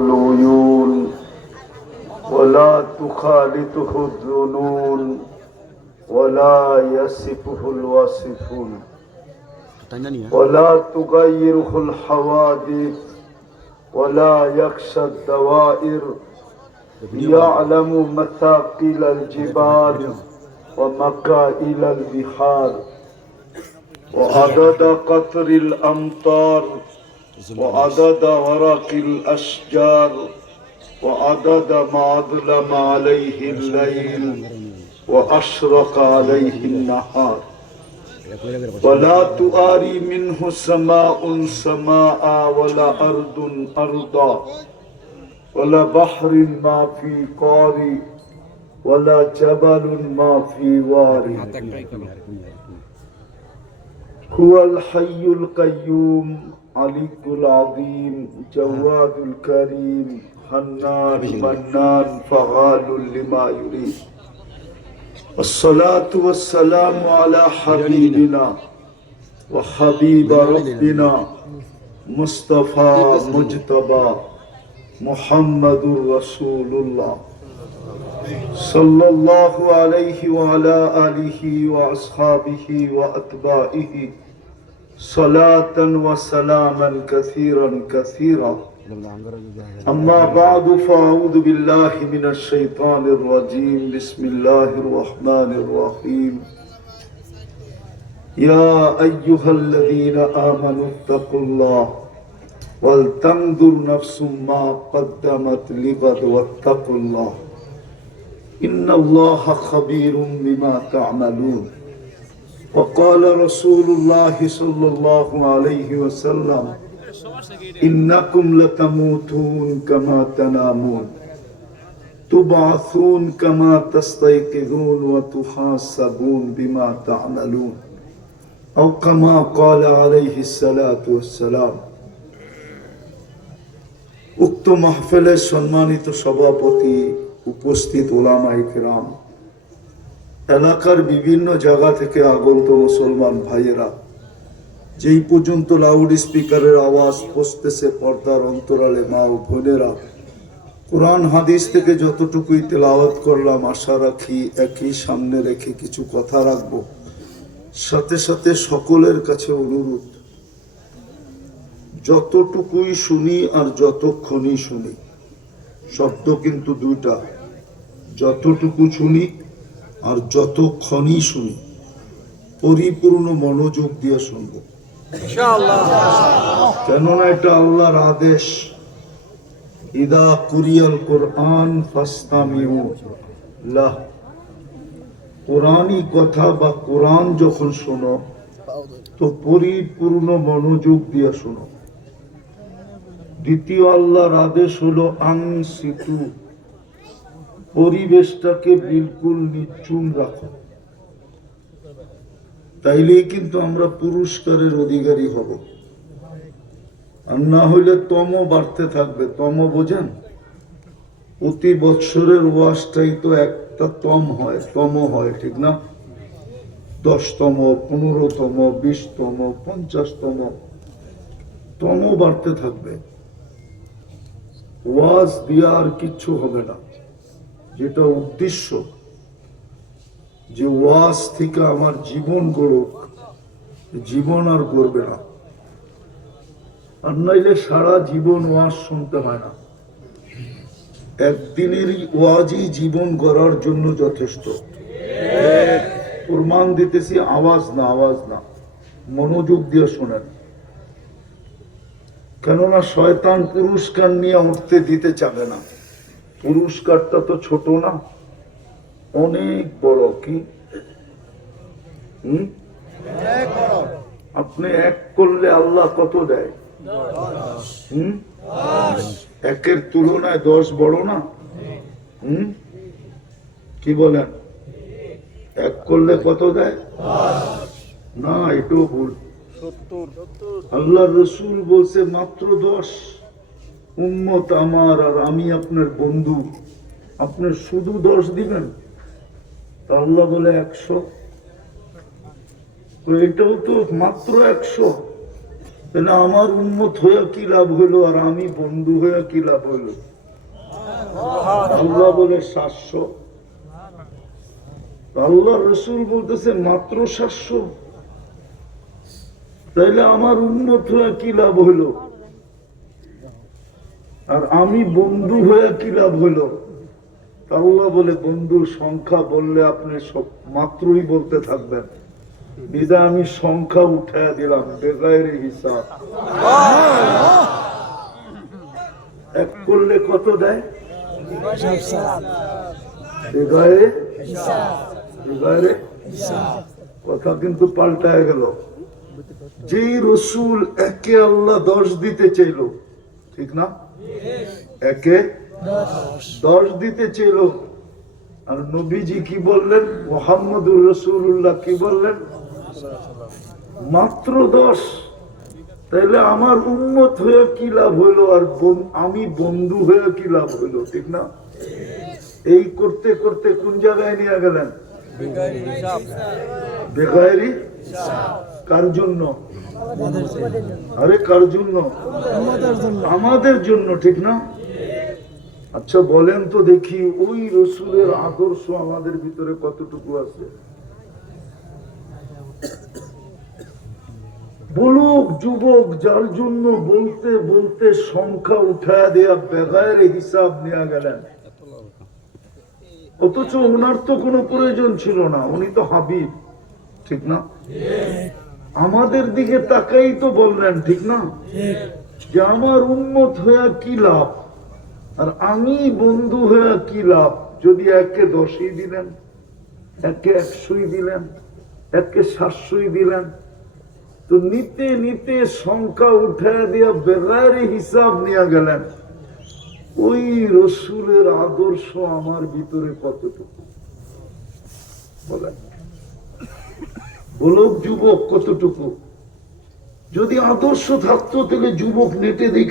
العيون ولا تخالطه الظنون ولا يصفه الواصفون. ولا تغيره الحوادث ولا يخشى الدوائر يعلم مثاقيل الجبال ومكائل البحار وعدد قطر الأمطار وعدد ورق الأشجار وعدد ما أظلم عليه الليل وأشرق عليه النهار. ولا تؤاري منه سماء سماء ولا أرض أرضا ولا بحر ما في قاري ولا جبل ما في واري. هو الحي القيوم. علي العظيم جواد الكريم حنان منان فعال لما يريد. والصلاة والسلام على حبيبنا وحبيب ربنا مصطفى مجتبى محمد رسول الله. صلى الله عليه وعلى آله وأصحابه وأتباعه صلاة وسلاما كثيرا كثيرا أما بعد فأعوذ بالله من الشيطان الرجيم بسم الله الرحمن الرحيم يا أيها الذين آمنوا اتقوا الله ولتنظر نفس ما قدمت لغد واتقوا الله إن الله خبير بما تعملون وقال رسول الله صلى الله عليه وسلم إنكم لتموتون كما تنامون تبعثون كما تستيقظون وتحاسبون بما تعملون أو كما قال عليه الصلاة والسلام উক্ত মাহফিলের সম্মানিত সভাপতি উপস্থিত ওলামাই কিরাম এলাকার বিভিন্ন জায়গা থেকে আগন্ত মুসলমান ভাইয়েরা, যেই পর্যন্ত লাউড স্পিকারের আওয়াজ পৌঁছতেছে পর্দার অন্তরালে মা ও বোনেরা, কোরআন, হাদিস থেকে যতটুকুই তেলাওয়াত করলাম, আশা রাখি একই সামনে রেখে কিছু কথা রাখব। সাথে সাথে সকলের কাছে অনুরোধ, যতটুকুই শুনি আর যতক্ষণই শুনি, শব্দ কিন্তু দুইটা, যতটুকু শুনি আর যতক্ষণই শুনি পরিপূর্ণ মনোযোগ দিয়ে শুনব। কেননা এটা আল্লাহর আদেশ। ইদা কুরিয়াল কোরআন ফাস্তামিউ। লাহ কোরআনই কথা বা কোরআন যখন শোনো তো পরিপূর্ণ মনোযোগ দিয়ে শোনো। দ্বিতীয় আল্লাহর আদেশ হলো আং সিতু পরিবেশটাকে বিলকুল নিচুম রাখো। তাইলেই কিন্তু আমরা পুরস্কারের অধিকারী হব। আর না হইলে তম বাড়তে থাকবে। তম বোঝেন? প্রতি বৎসরের ওয়াশটাই তো একটা তম হয় তম হয়, ঠিক না? দশতম, পনেরোতম, বিশতম, পঞ্চাশতম তম বাড়তে থাকবে। ওয়াজ দিয়া আর কিচ্ছু হবে না। যেটা উদ্দেশ্য যে ওয়াজ থেকে আমার জীবন গড়ুক, জীবন আর করবে না। আর নাইলে সারা জীবন ওয়াজ শুনতে হয় না। একদিনের ওয়াজই জীবন গড়ার জন্য যথেষ্ট। প্রমাণ দিতেছি, আওয়াজ না আওয়াজ না। মনোযোগ দিয়ে শোনেন। কেননা শয়তান পুরস্কার নিয়ে উঠতে দিতে চাবে না। পুরস্কারটা তো ছোট না। অনেক বড় কি? আপনি এক করলে আল্লাহ কত দেয়? হুম? একের তুলনায় দশ বড় না? হুম? কি বলেন? এক করলে কত দেয়? না এটাও ভুল। আল্লাহ রসুল বলছে মাত্র দশ। উম্মত আমার আর আমি আপনার বন্ধু। আপনার শুধু দশ দিবেন। আল্লাহ বলে একশো। তো এটাও তো মাত্র একশো। তাহলে আমার উন্মত হয়ে কি লাভ হলো আর আমি বন্ধু হয়ে কি লাভ হলো? আল্লাহ বলে সাতশো। আল্লাহ রসুল বলতেছে মাত্র সাতশো। তাইলে আমার উন্মত হয়ে কি লাভ হলো? আর আমি বন্ধু হয়ে কি লাভ হলো? আল্লাহ বলে, বন্ধুর সংখ্যা বললে আপনি মাত্রই বলতে থাকবেন। বিদা আমি সংখ্যা উঠায় দিলাম, বেগায়ের হিসাব। এক করলে কত দেয়? কথা কিন্তু পাল্টায় গেল। যেই রসুল একে আল্লাহ দশ দিতে চাইল, ঠিক না? একে দশ। দিতে চাইল আর নবীজি কি বললেন? মোহাম্মদুর রসুল্লাহ কি বললেন? মাত্র দশ। তাইলে আমার উন্মত হয়ে কি লাভ হইল? আর আমি বন্ধু হয়ে কি লাভ হইল? ঠিক না? এই করতে করতে কোন জায়গায় নিয়ে গেলেন? বেগায়েরি কার জন্য আরে কার জন্য আমাদের জন্য, ঠিক না? আচ্ছা বলেন তো দেখি, ওই রসুলের আদর্শ আমাদের ভিতরে কতটুকু আছে? বলুক, যুবক, যার জন্য বলতে বলতে সংখ্যা উঠায় দেয়া বেগায়ের হিসাব নিয়ে গেলেন। অথচ ওনার তো কোনো প্রয়োজন ছিল না, উনি তো হাবিব, ঠিক না? আমাদের দিকে তাকাই তো বললেন ঠিক না? যে আমার উন্মত হয়ে কি লাভ? আর আমি বন্ধু হয়ে কি লাভ? যদি একে দশই দিলেন একে একশোই দিলেন একে সাতশোই দিলেন তো নিতে নিতে সংখ্যা উঠে দিয়া বেগারে হিসাব নিয়ে গেলেন। ওই রসুলের আদর্শ আমার ভিতরে কতটুকু? বলেন। বলুক যুবক কতটুকু? যদি আদর্শ থাকতো তাহলে যুবক নেটে দেখে